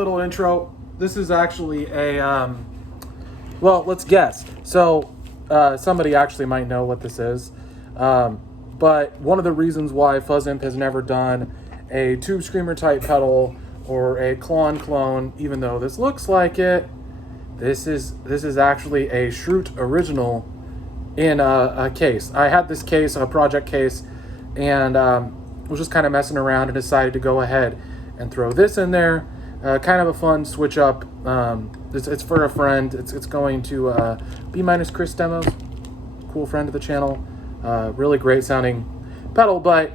little intro. This is actually a, well, let's guess. So somebody actually might know what this is. But one of the reasons why FuzzImp has never done a Tube Screamer type pedal or a clone, even though this looks like it, this is actually a Shroot original in a case. I had this case, a project case, and was just kind of messing around and decided to go ahead and throw this in there. Kind of a fun switch up. It's for a friend. It's going to B-Chris Demos, cool friend of the channel. Really great sounding pedal, but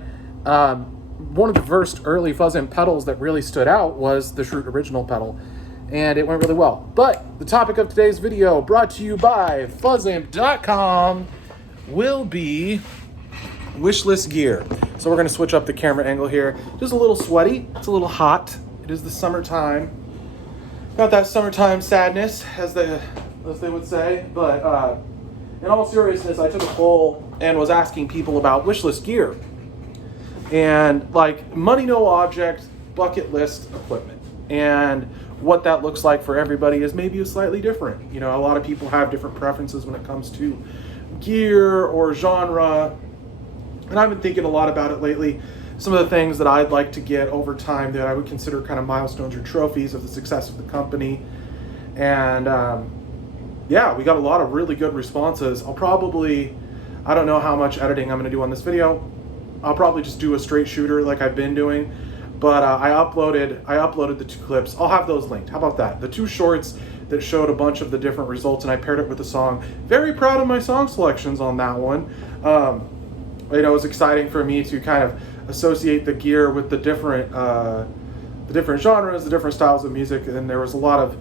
one of the first early FuzzImp pedals that really stood out was the Shroot original pedal, and it went really well. But the topic of today's video, brought to you by fuzzimp.com, will be Wishlist gear. So we're going to switch up the camera angle here. Just a little sweaty. It's a little hot. It is the summertime. Not that summertime sadness, as they would say, but in all seriousness, I took a poll and was asking people about wishlist gear. And like money no object, bucket list equipment. And what that looks like for everybody is maybe slightly different. You know, a lot of people have different preferences when it comes to gear or genre. And I've been thinking a lot about it lately. Some of the things that I'd like to get over time that I would consider kind of milestones or trophies of the success of the company. And yeah, we got a lot of really good responses. I don't know how much editing I'm going to do on this video. I'll probably just do a straight shooter like I've been doing. But I uploaded the 2 clips. I'll have those linked. How about that? The 2 shorts that showed a bunch of the different results, and I paired it with a song. Very proud of my song selections on that one. You know, it was exciting for me to kind of associate the gear with the different genres, the different styles of music, and there was a lot of,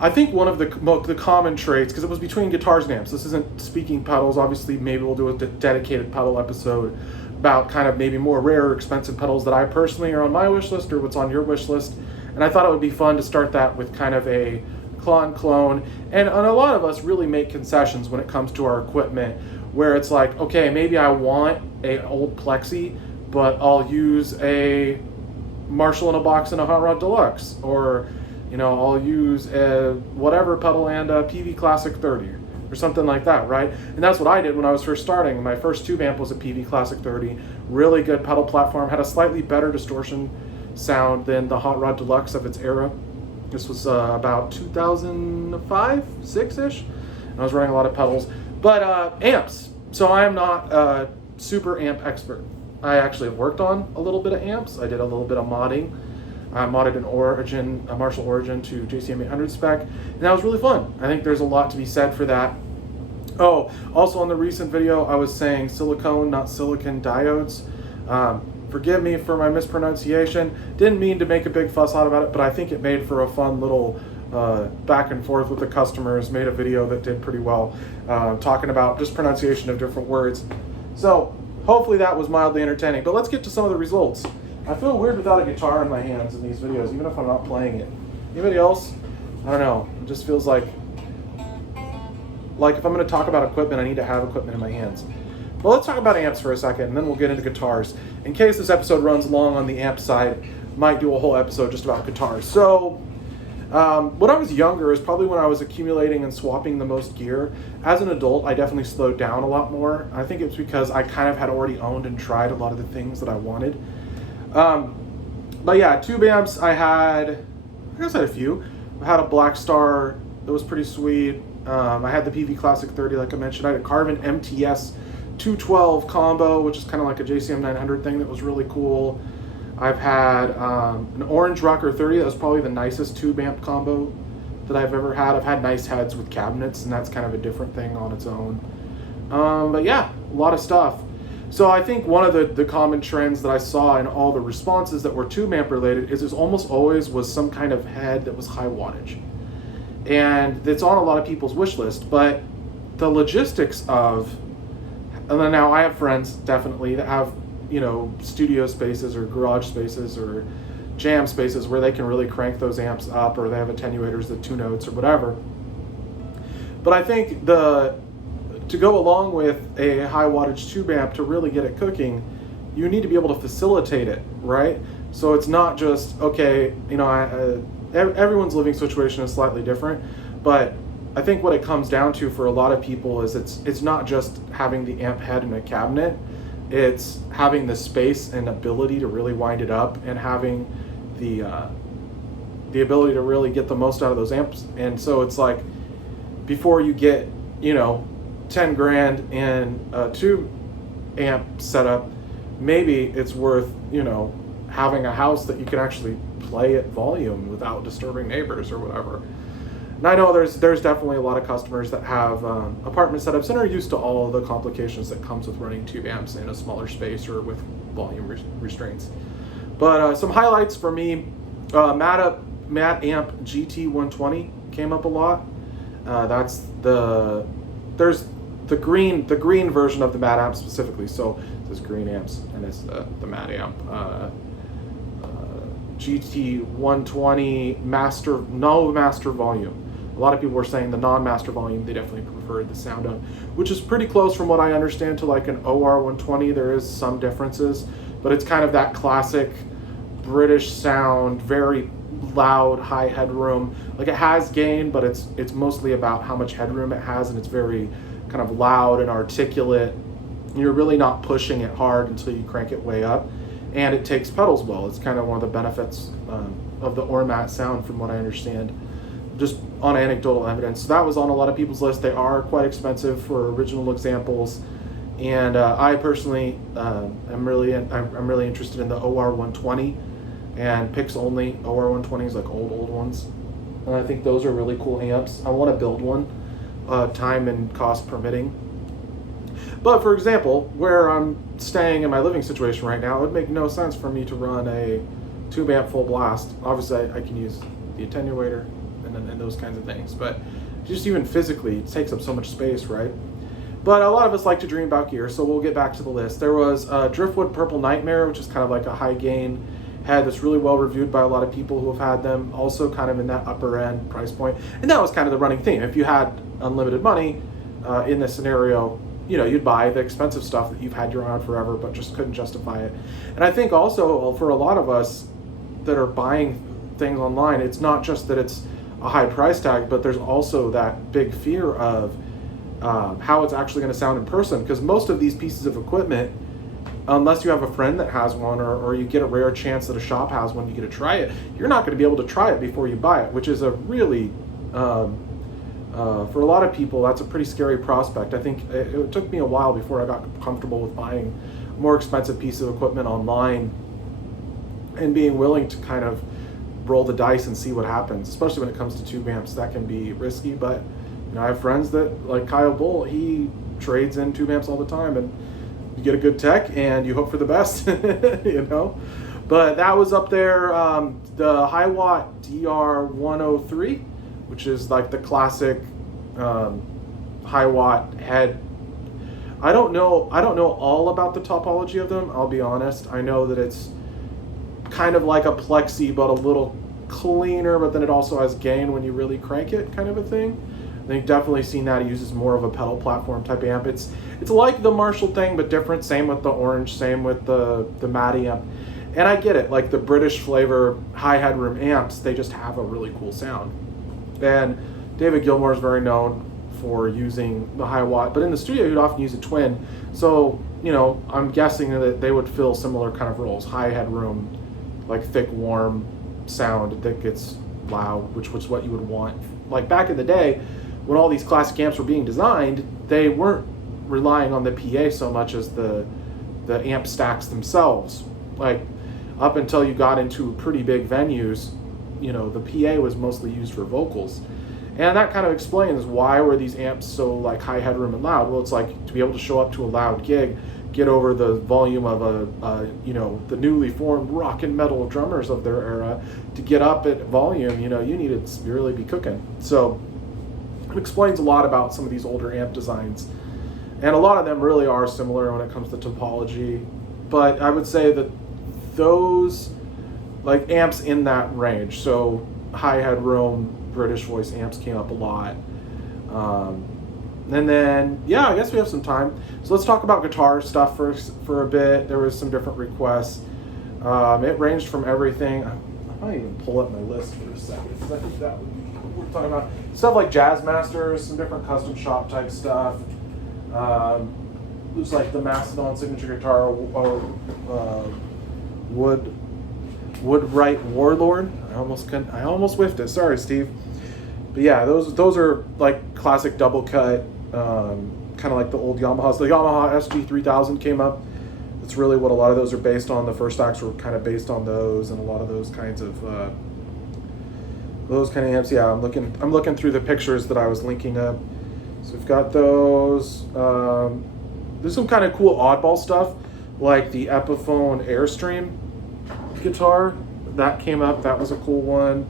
I think one of the common traits, because it was between guitars and amps. This isn't speaking pedals. Obviously, maybe we'll do a dedicated pedal episode about kind of maybe more rare, expensive pedals that I personally are on my wish list or what's on your wish list. And I thought it would be fun to start that with kind of a clone. And a lot of us really make concessions when it comes to our equipment, where it's like, okay, maybe I want a old Plexi, but I'll use a Marshall in a box and a Hot Rod Deluxe, or you know, I'll use a whatever pedal and a PV Classic 30 or something like that, right? And that's what I did when I was first starting. My first tube amp was a PV Classic 30, really good pedal platform, had a slightly better distortion sound than the Hot Rod Deluxe of its era. This was about 2005, 6-ish, and I was running a lot of pedals. But amps, so I am not a super amp expert. I actually worked on a little bit of amps. I did a little bit of modding. I modded a Marshall Origin to JCM 800 spec, and that was really fun. I think there's a lot to be said for that. Oh, also on the recent video, I was saying silicone, not silicon diodes. Forgive me for my mispronunciation. Didn't mean to make a big fuss out about it, but I think it made for a fun little back and forth with the customers. Made a video that did pretty well, talking about just pronunciation of different words. So hopefully that was mildly entertaining, but let's get to some of the results. I feel weird without a guitar in my hands in these videos, even if I'm not playing it. Anybody else? I don't know. It just feels like if I'm going to talk about equipment, I need to have equipment in my hands. Well, let's talk about amps for a second, and then we'll get into guitars. In case this episode runs long on the amp side, might do a whole episode just about guitars. So, when I was younger is probably when I was accumulating and swapping the most gear. As an adult, I definitely slowed down a lot more. I think it's because I kind of had already owned and tried a lot of the things that I wanted. But yeah, tube amps, I guess I had a few. I had a Black Star that was pretty sweet. I had the PV Classic 30, like I mentioned. I had a Carvin MTS 212 combo, which is kind of like a JCM 900 thing that was really cool. I've had an Orange Rocker 30. That was probably the nicest tube amp combo that I've ever had. I've had nice heads with cabinets, and that's kind of a different thing on its own. But yeah, a lot of stuff. So I think one of the common trends that I saw in all the responses that were tube amp related is almost always was some kind of head that was high wattage. And it's on a lot of people's wish list, but the logistics of, and then now I have friends definitely that have, you know, studio spaces or garage spaces or jam spaces where they can really crank those amps up, or they have attenuators that 2 notes or whatever. But I think to go along with a high wattage tube amp to really get it cooking, you need to be able to facilitate it, right? So it's not just, okay, you know, everyone's living situation is slightly different, but I think what it comes down to for a lot of people is it's not just having the amp head in a cabinet, it's having the space and ability to really wind it up, and having the ability to really get the most out of those amps. And so it's like, before you get 10 grand in a tube amp setup, maybe it's worth having a house that you can actually play at volume without disturbing neighbors or whatever. And I know there's definitely a lot of customers that have apartment setups and are used to all of the complications that comes with running tube amps in a smaller space or with volume restraints. But some highlights for me, Matt Amp GT120 came up a lot. There's the green version of the Matt Amp specifically. So this green amps, and it's the Matt Amp GT120 no master volume. A lot of people were saying the non-master volume they definitely preferred the sound of, which is pretty close from what I understand to like an OR120. There is some differences, but it's kind of that classic British sound, very loud, high headroom. Like, it has gain, but it's mostly about how much headroom it has, and it's very kind of loud and articulate. You're really not pushing it hard until you crank it way up, and it takes pedals well. It's kind of one of the benefits of the Ormat sound, from what I understand, just on anecdotal evidence. So that was on a lot of people's list. They are quite expensive for original examples, and I personally am really interested in the OR120 and picks only OR120s, like old ones. And I think those are really cool amps. I want to build one, time and cost permitting. But for example, where I'm staying in my living situation right now, it would make no sense for me to run a tube amp full blast. Obviously, I can use the attenuator and those kinds of things, but just even physically, it takes up so much space, right? But a lot of us like to dream about gear, so we'll get back to the list. There was Driftwood Purple Nightmare, which is kind of like a high gain head that's really well reviewed by a lot of people who have had them, also kind of in that upper end price point. And that was kind of the running theme. If you had unlimited money in this scenario, you'd buy the expensive stuff that you've had your eye on forever, but just couldn't justify it. And I think also for a lot of us that are buying things online, it's not just that it's a high price tag, but there's also that big fear of how it's actually going to sound in person, because most of these pieces of equipment, unless you have a friend that has one, or you get a rare chance that a shop has one, you get to try it, you're not going to be able to try it before you buy it, which is a really, for a lot of people, that's a pretty scary prospect. I think it took me a while before I got comfortable with buying a more expensive piece of equipment online and being willing to kind of roll the dice and see what happens, especially when it comes to tube amps. That can be risky, but I have friends that, like Kyle Bull, he trades in tube amps all the time, and you get a good tech and you hope for the best, But that was up there. The High Watt DR103, which is like the classic high watt head. I don't know all about the topology of them, I'll be honest. I know that it's kind of like a Plexi, but a little cleaner, but then it also has gain when you really crank it, kind of a thing. I think definitely seen that. It uses more of a pedal platform type amp. It's like the Marshall thing, but different. Same with the Orange, same with the Matt amp. And I get it, like the British flavor high headroom amps, they just have a really cool sound. And David Gilmour is very known for using the high watt, but in the studio he'd often use a twin. So, I'm guessing that they would fill similar kind of roles. High headroom, like thick, warm sound that gets loud, which was what you would want. Like back in the day, when all these classic amps were being designed, they weren't relying on the PA so much as the amp stacks themselves. Like, up until you got into pretty big venues, the PA was mostly used for vocals. And that kind of explains why were these amps so like high headroom and loud. Well, it's like to be able to show up to a loud gig, get over the volume of the newly formed rock and metal drummers of their era, to get up at volume, you needed to really be cooking. So it explains a lot about some of these older amp designs. And a lot of them really are similar when it comes to topology. But I would say that those like amps in that range, so high headroom British voice amps came up a lot. And then, I guess we have some time. So let's talk about guitar stuff first for a bit. There was some different requests. It ranged from everything. I might even pull up my list for a second because I think that would be what we're talking about. Stuff like Jazz Masters, some different custom shop type stuff. There's like the Mastodon signature guitar or Woodwright Warlord. I almost whiffed it. Sorry, Steve. But yeah, those are like classic double cut, kind of like the old Yamahas. The Yamaha SG3000 came up. It's really what a lot of those are based on. The first acts were kind of based on those, and a lot of those kinds of amps. Yeah, I'm looking through the pictures that I was linking up. So we've got those. There's some kind of cool oddball stuff, like the Epiphone Airstream guitar that came up. That was a cool one.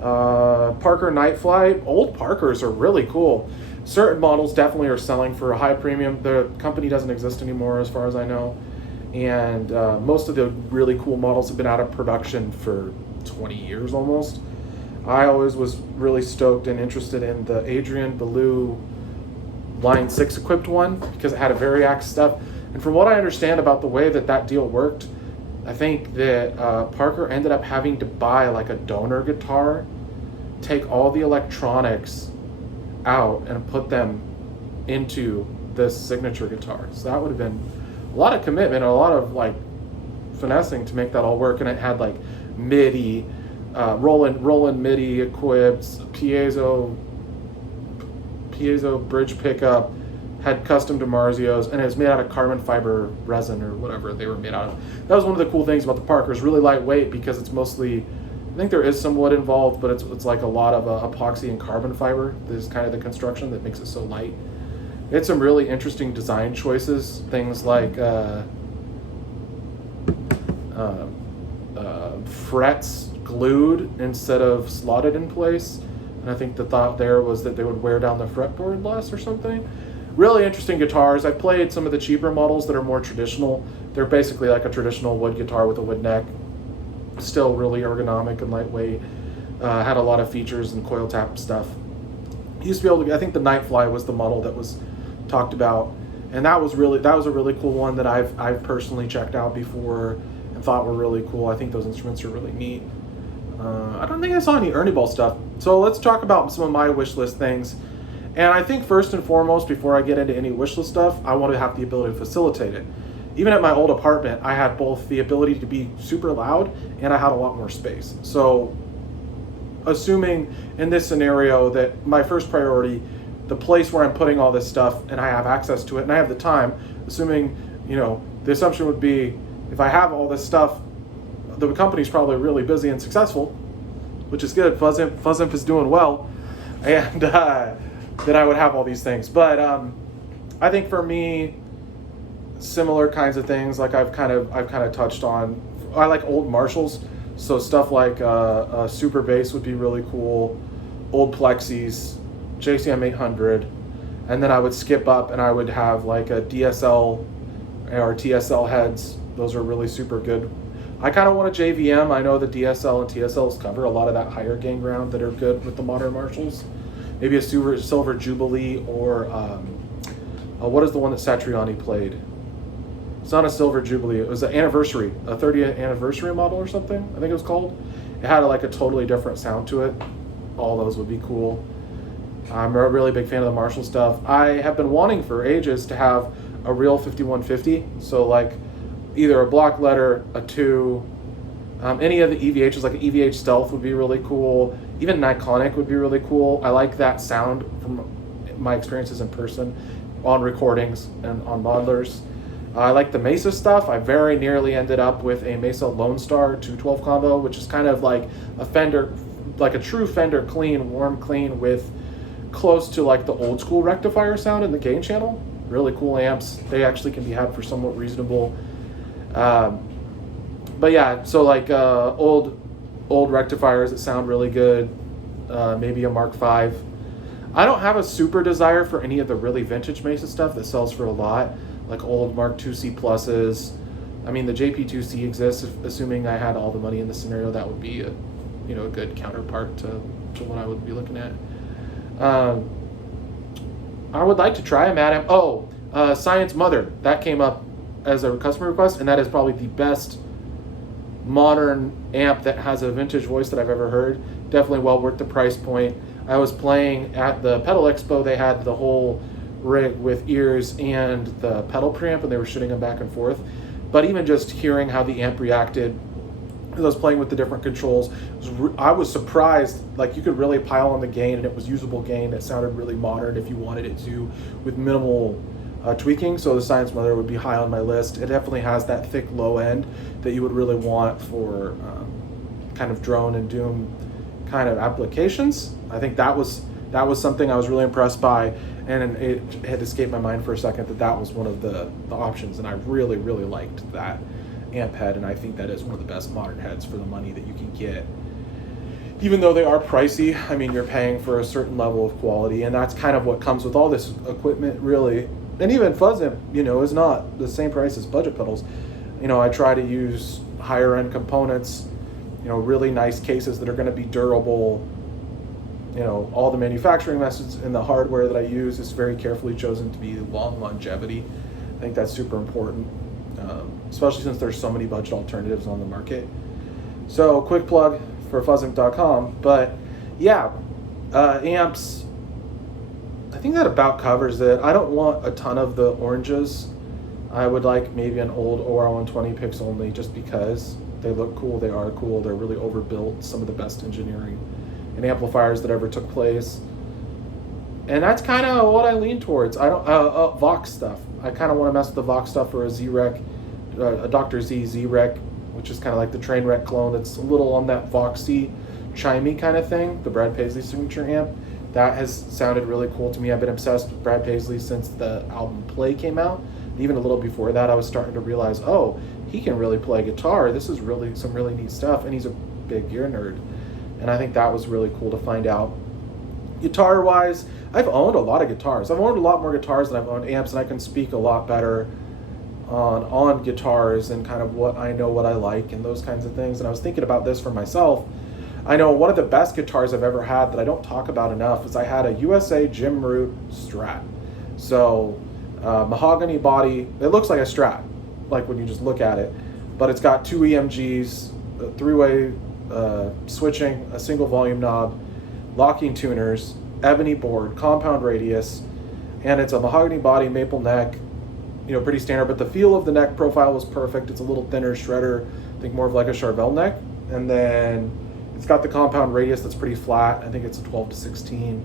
Parker Night Flight. Old Parkers are really cool. Certain models definitely are selling for a high premium. The company doesn't exist anymore as far as I know, and most of the really cool models have been out of production for 20 years almost. I always was really stoked and interested in the Adrian Belew Line 6 equipped one because it had a Variax stuff, and from what I understand about the way that deal worked, I think that Parker ended up having to buy like a donor guitar, take all the electronics out and put them into this signature guitar. So that would have been a lot of commitment, a lot of like finessing to make that all work. And it had like MIDI, Roland MIDI equipped, piezo bridge pickup, had custom DiMarzios, and it was made out of carbon fiber resin or whatever they were made out of. That was one of the cool things about the Parkers. Really lightweight because it's mostly, I think there is some wood involved, but it's like a lot of epoxy and carbon fiber. This is kind of the construction that makes it so light. It's some really interesting design choices. Things like frets glued instead of slotted in place. And I think the thought there was that they would wear down the fretboard less or something. Really interesting guitars. I played some of the cheaper models that are more traditional. They're basically like a traditional wood guitar with a wood neck. Still really ergonomic and lightweight. Had a lot of features and coil tap stuff. Used to be able to, I think the Nightfly was the model that was talked about, and that was a really cool one that I've personally checked out before and thought were really cool. I think those instruments are really neat. I don't think I saw any Ernie Ball stuff. So let's talk about some of my wish list things. And I think first and foremost, before I get into any wish list stuff, I want to have the ability to facilitate it. Even at my old apartment, I had both the ability to be super loud and I had a lot more space. So assuming in this scenario that my first priority, the place where I'm putting all this stuff and I have access to it and I have the time, assuming, the assumption would be if I have all this stuff, the company's probably really busy and successful, which is good. Fuzzimp is doing well, and then I would have all these things. But I think for me, similar kinds of things like I've kind of touched on. I like old Marshalls, so stuff like a Super Bass would be really cool. Old Plexis, JCM 800, and then I would skip up and I would have like a DSL or TSL heads. Those are really super good. I kind of want a JVM. I know the DSL and TSLs cover a lot of that higher gain ground that are good with the modern Marshalls. Maybe a Silver Jubilee or what is the one that Satriani played? It's not a Silver Jubilee. It was an anniversary, a 30th anniversary model or something, I think it was called. It had like a totally different sound to it. All those would be cool. I'm a really big fan of the Marshall stuff. I have been wanting for ages to have a real 5150. So like either a block letter, a 2, any of the EVHs, like an EVH Stealth would be really cool. Even an Iconic would be really cool. I like that sound from my experiences in person on recordings and on modelers. I like the Mesa stuff. I very nearly ended up with a Mesa Lone Star 212 combo, which is kind of like a Fender, like a true Fender clean, warm clean with close to like the old school rectifier sound in the gain channel. Really cool amps. They actually can be had for somewhat reasonable. But yeah, so like old rectifiers that sound really good. Maybe a Mark V. I don't have a super desire for any of the really vintage Mesa stuff that sells for a lot, like old Mark IIc pluses. I mean, the JP2C exists. Assuming I had all the money in this scenario, that would be a good counterpart to what I would be looking at. I would like to try a Mad Amp. Science Mother, that came up as a customer request, and that is probably the best modern amp that has a vintage voice that I've ever heard. Definitely well worth the price point. I was playing at the Pedal Expo. They had the whole rig with ears and the pedal preamp, and they were shooting them back and forth. But even just hearing how the amp reacted as I was playing with the different controls, I was surprised. Like, you could really pile on the gain, and it was usable gain that sounded really modern if you wanted it to, with minimal tweaking. So the Science Mother would be high on my list. It definitely has that thick low end that you would really want for kind of drone and doom kind of applications. I think that was something I was really impressed by, and it had escaped my mind for a second that was one of the options, and I really liked that amp head, and I think that is one of the best modern heads for the money that you can get. Even though they are pricey, I mean, you're paying for a certain level of quality, and that's kind of what comes with all this equipment, really. And even fuzz amp, is not the same price as budget pedals. I try to use higher end components, really nice cases that are going to be durable. All the manufacturing methods and the hardware that I use is very carefully chosen to be long longevity. I think that's super important, especially since there's so many budget alternatives on the market. So, quick plug for fuzzamp.com. But yeah, amps, I think that about covers it. I don't want a ton of the oranges. I would like maybe an old OR120 picks only, just because they look cool, they are cool, they're really overbuilt, some of the best engineering and amplifiers that ever took place. And that's kind of what I lean towards. I don't Vox stuff. I kind of want to mess with the Vox stuff for a Z-Rec, a Dr. Z Z-Rec, which is kind of like the Trainwreck clone. That's a little on that Voxy, chimey kind of thing. The Brad Paisley signature amp. That has sounded really cool to me. I've been obsessed with Brad Paisley since the album Play came out. Even a little before that, I was starting to realize, oh, he can really play guitar. This is really some really neat stuff, and he's a big gear nerd. And I think that was really cool to find out. Guitar-wise, I've owned a lot of guitars. I've owned a lot more guitars than I've owned amps, and I can speak a lot better on guitars and kind of what I know, what I like, and those kinds of things. And I was thinking about this for myself. I know one of the best guitars I've ever had that I don't talk about enough is I had a USA Jim Root Strat. So, mahogany body. It looks like a Strat, like when you just look at it. But it's got two EMGs, a three-way switching, a single volume knob, locking tuners, ebony board, compound radius, and it's a mahogany body, maple neck, pretty standard, but the feel of the neck profile was perfect. It's a little thinner shredder, I think more of like a Charvel neck, and then it's got the compound radius that's pretty flat. I think it's a 12 to 16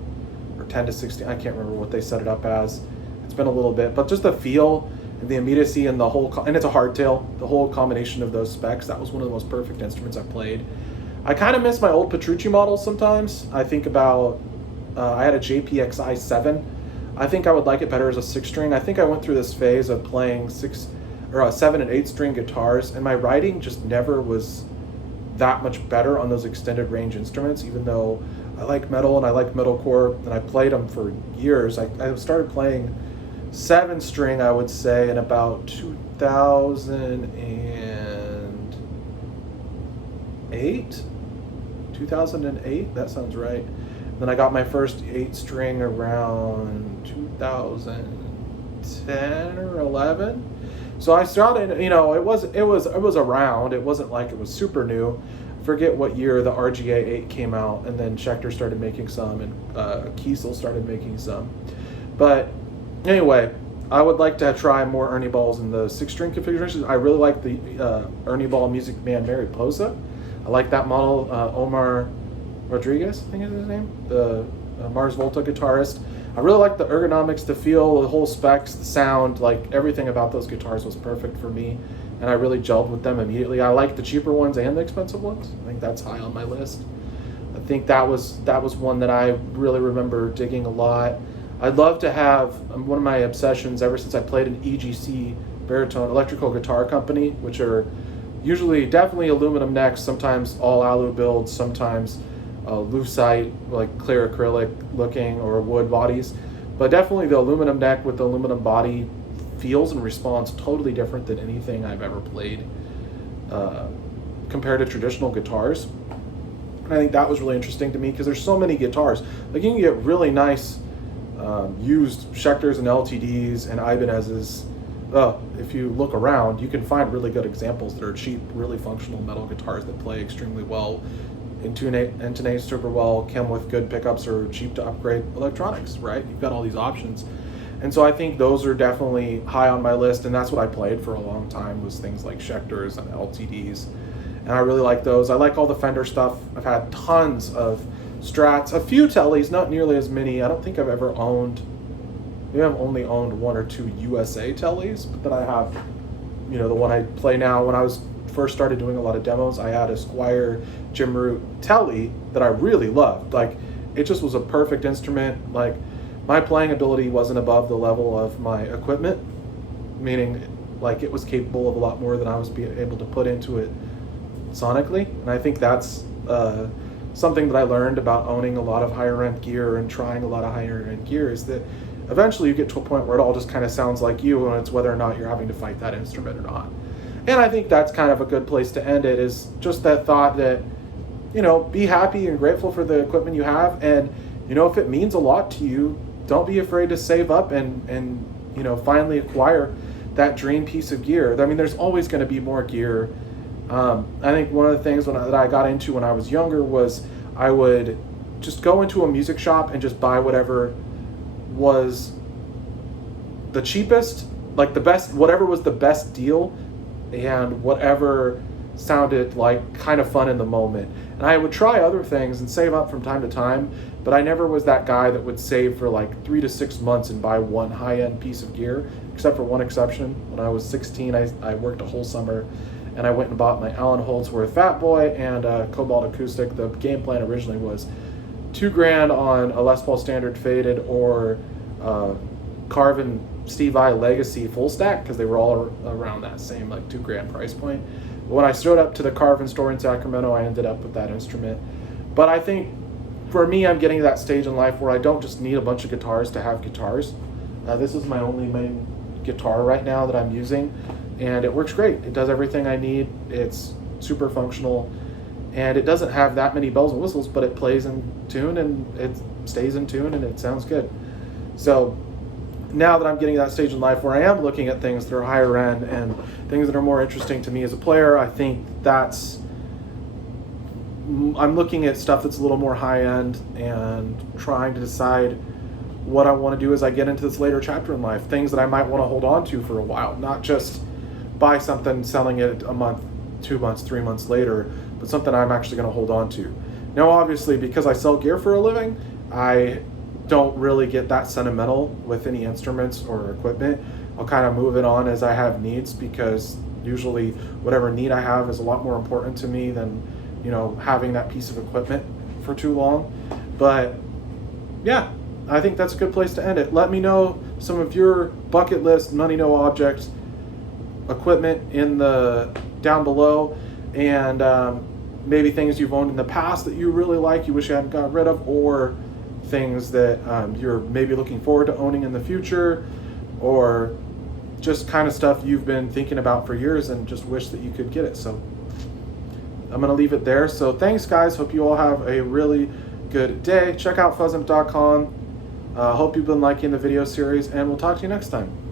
or 10 to 16. I can't remember what they set it up as. It's been a little bit, but just the feel and the immediacy and the whole, and it's a hardtail, the whole combination of those specs, that was one of the most perfect instruments I've played. I kind of miss my old Petrucci models sometimes. I think about, I had a JPXI 7. I think I would like it better as a 6-string. I think I went through this phase of playing 7 and 8-string guitars, and my writing just never was that much better on those extended range instruments, even though I like metal and I like metalcore, and I played them for years. I started playing 7-string, I would say, in about 2008, that sounds right. Then I got my first 8-string around 2010 or 11. So I started, it was around. It wasn't like it was super new. I forget what year the RGA 8 came out, and then Schecter started making some, and Kiesel started making some. But anyway, I would like to try more Ernie Balls in the 6-string configurations. I really like the Ernie Ball Music Man Mariposa. I like that model. Omar Rodriguez, I think is his name, the Mars Volta guitarist. I really like the ergonomics, the feel, the whole specs, the sound, like everything about those guitars was perfect for me, and I really gelled with them immediately. I like the cheaper ones and the expensive ones. I think that's high on my list. I think that was one that I really remember digging a lot. I'd love to have, one of my obsessions ever since I played an EGC baritone electrical guitar company, which are usually definitely aluminum necks, sometimes all alu builds, sometimes lucite, like clear acrylic looking, or wood bodies. But definitely the aluminum neck with the aluminum body feels and responds totally different than anything I've ever played compared to traditional guitars. And I think that was really interesting to me because there's so many guitars. Like, you can get really nice used Schecters and LTDs and Ibanez's if you look around, you can find really good examples that are cheap, really functional metal guitars that play extremely well, intonate super well, come with good pickups, or cheap to upgrade electronics, right? You've got all these options. And so I think those are definitely high on my list, and that's what I played for a long time, was things like Schecters and LTDs. And I really like those. I like all the Fender stuff. I've had tons of Strats, a few Tellys, not nearly as many. I don't think I've ever owned, maybe I've only owned 1 or 2 USA Tellys, but then I have, the one I play now. When I was first started doing a lot of demos, I had a Squier Jim Root Telly that I really loved. Like, it just was a perfect instrument. Like, my playing ability wasn't above the level of my equipment, meaning like it was capable of a lot more than I was able to put into it sonically. And I think that's something that I learned about owning a lot of higher end gear and trying a lot of higher end gear, is that eventually you get to a point where it all just kind of sounds like you, and it's whether or not you're having to fight that instrument or not. And I think that's kind of a good place to end it, is just that thought that, be happy and grateful for the equipment you have. And, if it means a lot to you, don't be afraid to save up and finally acquire that dream piece of gear. I mean, there's always going to be more gear. I think one of the things that I got into when I was younger was I would just go into a music shop and just buy whatever was the cheapest, like the best, whatever was the best deal, and whatever sounded like kind of fun in the moment. And I would try other things and save up from time to time, but I never was that guy that would save for like 3 to 6 months and buy one high-end piece of gear, except for one exception. When I was 16, I worked a whole summer, and I went and bought my Allen Holdsworth Fat Boy and Cobalt Acoustic. The game plan originally was $2,000 on a Les Paul Standard Faded or Carvin Steve Vai Legacy Full Stack, because they were all around that same like $2,000 price point. But when I showed up to the Carvin store in Sacramento, I ended up with that instrument. But I think for me, I'm getting to that stage in life where I don't just need a bunch of guitars to have guitars. This is my only main guitar right now that I'm using, and it works great. It does everything I need. It's super functional, and it doesn't have that many bells and whistles, but it plays in tune, and it stays in tune, and it sounds good. So now that I'm getting to that stage in life where I am looking at things that are higher end and things that are more interesting to me as a player, I think I'm looking at stuff that's a little more high end and trying to decide what I want to do as I get into this later chapter in life. Things that I might want to hold on to for a while, not just buy something, selling it a month, 2 months, 3 months later, but something I'm actually going to hold on to. Now, obviously, because I sell gear for a living, I don't really get that sentimental with any instruments or equipment. I'll kind of move it on as I have needs, because usually whatever need I have is a lot more important to me than, having that piece of equipment for too long. But yeah, I think that's a good place to end it. Let me know some of your bucket list money no object equipment down below, and maybe things you've owned in the past that you really like, you wish you hadn't got rid of, or things that you're maybe looking forward to owning in the future, or just kind of stuff you've been thinking about for years and just wish that you could get it. So I'm going to leave it there. So thanks, guys. Hope you all have a really good day. Check out fuzzimp.com. Hope you've been liking the video series, and we'll talk to you next time.